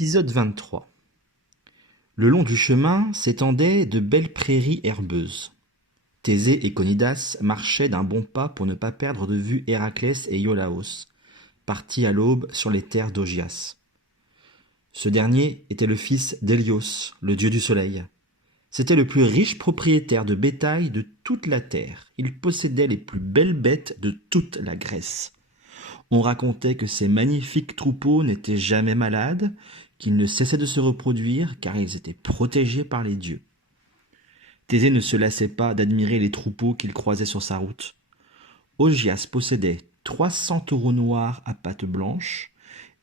Épisode 23. Le long du chemin s'étendaient de belles prairies herbeuses. Thésée et Conidas marchaient d'un bon pas pour ne pas perdre de vue Héraclès et Iolaos, partis à l'aube sur les terres d'Augias. Ce dernier était le fils d'Hélios, le dieu du soleil. C'était le plus riche propriétaire de bétail de toute la terre. Il possédait les plus belles bêtes de toute la Grèce. On racontait que ces magnifiques troupeaux n'étaient jamais malades, qu'ils ne cessaient de se reproduire car ils étaient protégés par les dieux. Thésée ne se lassait pas d'admirer les troupeaux qu'il croisait sur sa route. Augias possédait 300 taureaux noirs à pattes blanches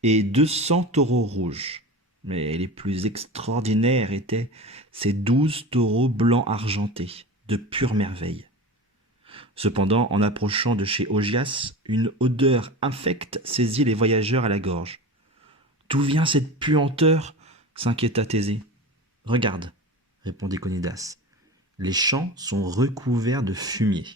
et 200 taureaux rouges. Mais les plus extraordinaires étaient ces 12 taureaux blancs argentés, de pure merveille. Cependant, en approchant de chez Augias, une odeur infecte saisit les voyageurs à la gorge. « D'où vient cette puanteur ?» s'inquiéta Thésée. « Regarde, » répondit Conidas. « Les champs sont recouverts de fumier. »«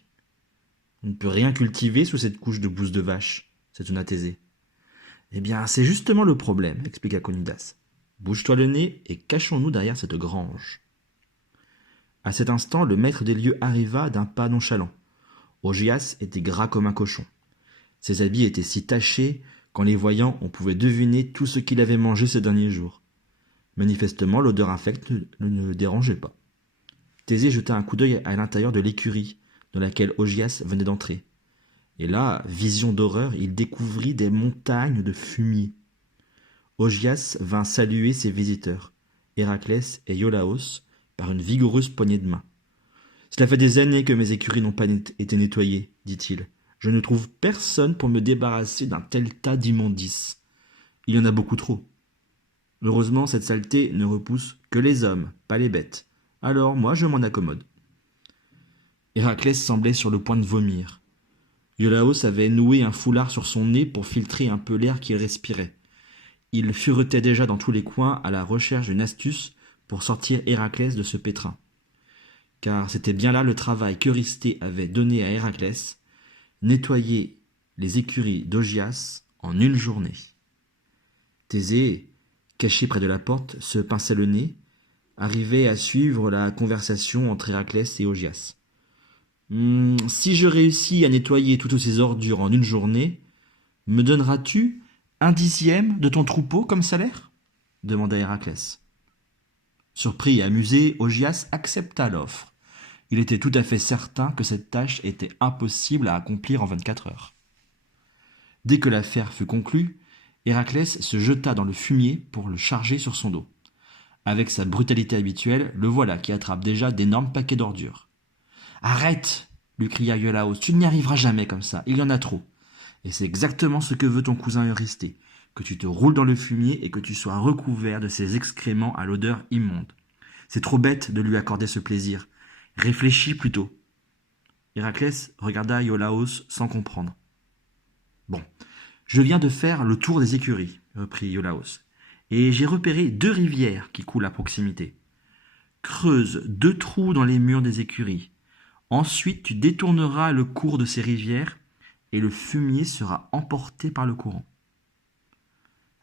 On ne peut rien cultiver sous cette couche de bouse de vache, » s'étonna Thésée. « Eh bien, c'est justement le problème, » expliqua Conidas. « Bouge-toi le nez et cachons-nous derrière cette grange. » À cet instant, le maître des lieux arriva d'un pas nonchalant. Augias était gras comme un cochon. Ses habits étaient si tachés qu'en les voyant, on pouvait deviner tout ce qu'il avait mangé ces derniers jours. Manifestement, l'odeur infecte ne le dérangeait pas. Thésée jeta un coup d'œil à l'intérieur de l'écurie dans laquelle Augias venait d'entrer. Et là, vision d'horreur, il découvrit des montagnes de fumier. Augias vint saluer ses visiteurs, Héraclès et Iolaos, par une vigoureuse poignée de main. « Cela fait des années que mes écuries n'ont pas été nettoyées, dit-il. Je ne trouve personne pour me débarrasser d'un tel tas d'immondices. Il y en a beaucoup trop. Heureusement, cette saleté ne repousse que les hommes, pas les bêtes. Alors, moi, je m'en accommode. » Héraclès semblait sur le point de vomir. Iolaos avait noué un foulard sur son nez pour filtrer un peu l'air qu'il respirait. Il furetait déjà dans tous les coins à la recherche d'une astuce pour sortir Héraclès de ce pétrin. Car c'était bien là le travail qu'Eurysthée avait donné à Héraclès, nettoyer les écuries d'Augias en une journée. Thésée, caché près de la porte, se pinçait le nez, arrivait à suivre la conversation entre Héraclès et Augias. « Si je réussis à nettoyer toutes ces ordures en une journée, me donneras-tu 1/10 de ton troupeau comme salaire ?» demanda Héraclès. Surpris et amusé, Augias accepta l'offre. Il était tout à fait certain que cette tâche était impossible à accomplir en 24 heures. Dès que l'affaire fut conclue, Héraclès se jeta dans le fumier pour le charger sur son dos. Avec sa brutalité habituelle, le voilà qui attrape déjà d'énormes paquets d'ordures. « Arrête !» lui cria Iolaos, « tu n'y arriveras jamais comme ça, il y en a trop. Et c'est exactement ce que veut ton cousin Eurysthée, que tu te roules dans le fumier et que tu sois recouvert de ces excréments à l'odeur immonde. C'est trop bête de lui accorder ce plaisir. Réfléchis plutôt. » Héraclès regarda Iolaos sans comprendre. « Bon, je viens de faire le tour des écuries, » reprit Iolaos, « et j'ai repéré 2 rivières qui coulent à proximité. Creuse 2 trous dans les murs des écuries. Ensuite, tu détourneras le cours de ces rivières et le fumier sera emporté par le courant. »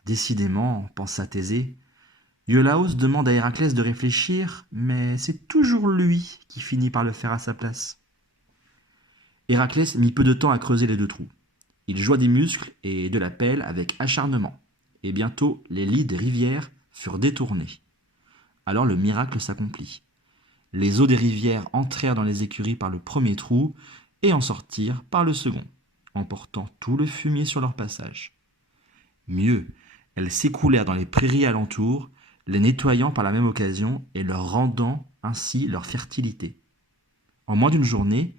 Décidément, pensa Thésée, Iolaos demande à Héraclès de réfléchir, mais c'est toujours lui qui finit par le faire à sa place. Héraclès mit peu de temps à creuser les 2 trous. Il joua des muscles et de la pelle avec acharnement, et bientôt les lits des rivières furent détournés. Alors le miracle s'accomplit. Les eaux des rivières entrèrent dans les écuries par le premier trou et en sortirent par le second, emportant tout le fumier sur leur passage. Mieux, elles s'écoulèrent dans les prairies alentours, les nettoyant par la même occasion et leur rendant ainsi leur fertilité. En moins d'une journée,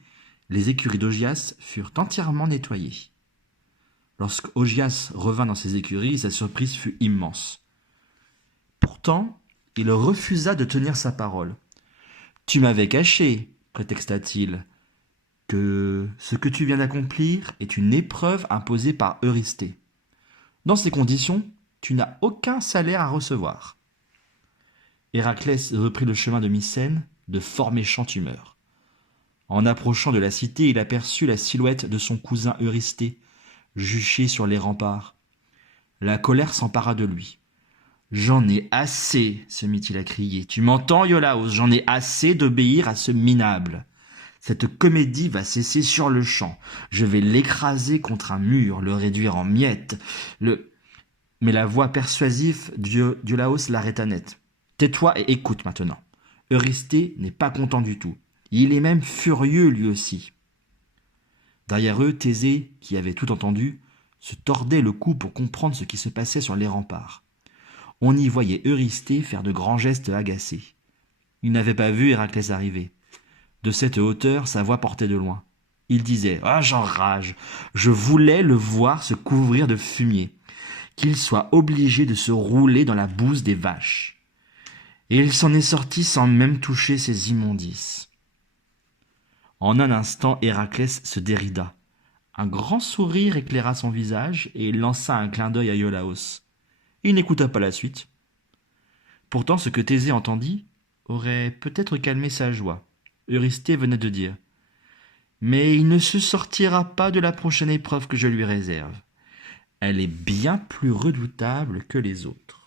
les écuries d'Augias furent entièrement nettoyées. Lorsque Augias revint dans ses écuries, sa surprise fut immense. Pourtant, il refusa de tenir sa parole. « Tu m'avais caché, prétexta-t-il, que ce que tu viens d'accomplir est une épreuve imposée par Eurysthée. Dans ces conditions, tu n'as aucun salaire à recevoir. » Héraclès reprit le chemin de Mycène de fort méchante humeur. En approchant de la cité, il aperçut la silhouette de son cousin Eurysthée, juché sur les remparts. La colère s'empara de lui. J'en ai assez, se mit-il à crier. Tu m'entends, Iolaos? J'en ai assez d'obéir à ce minable. Cette comédie va cesser sur le champ. Je vais l'écraser contre un mur, le réduire en miettes. Mais la voix persuasive d'Iolaos l'arrêta net. Tais-toi et écoute maintenant. Eurysthée n'est pas content du tout. Il est même furieux lui aussi. Derrière eux, Thésée, qui avait tout entendu, se tordait le cou pour comprendre ce qui se passait sur les remparts. On y voyait Eurysthée faire de grands gestes agacés. Il n'avait pas vu Héraclès arriver. De cette hauteur, sa voix portait de loin. Il disait « Ah, j'enrage. Je voulais le voir se couvrir de fumier, qu'il soit obligé de se rouler dans la bouse des vaches. » Et il s'en est sorti sans même toucher ses immondices. En un instant, Héraclès se dérida. Un grand sourire éclaira son visage et il lança un clin d'œil à Iolaos. Il n'écouta pas la suite. Pourtant, ce que Thésée entendit aurait peut-être calmé sa joie. Eurysthée venait de dire « Mais il ne se sortira pas de la prochaine épreuve que je lui réserve. Elle est bien plus redoutable que les autres. »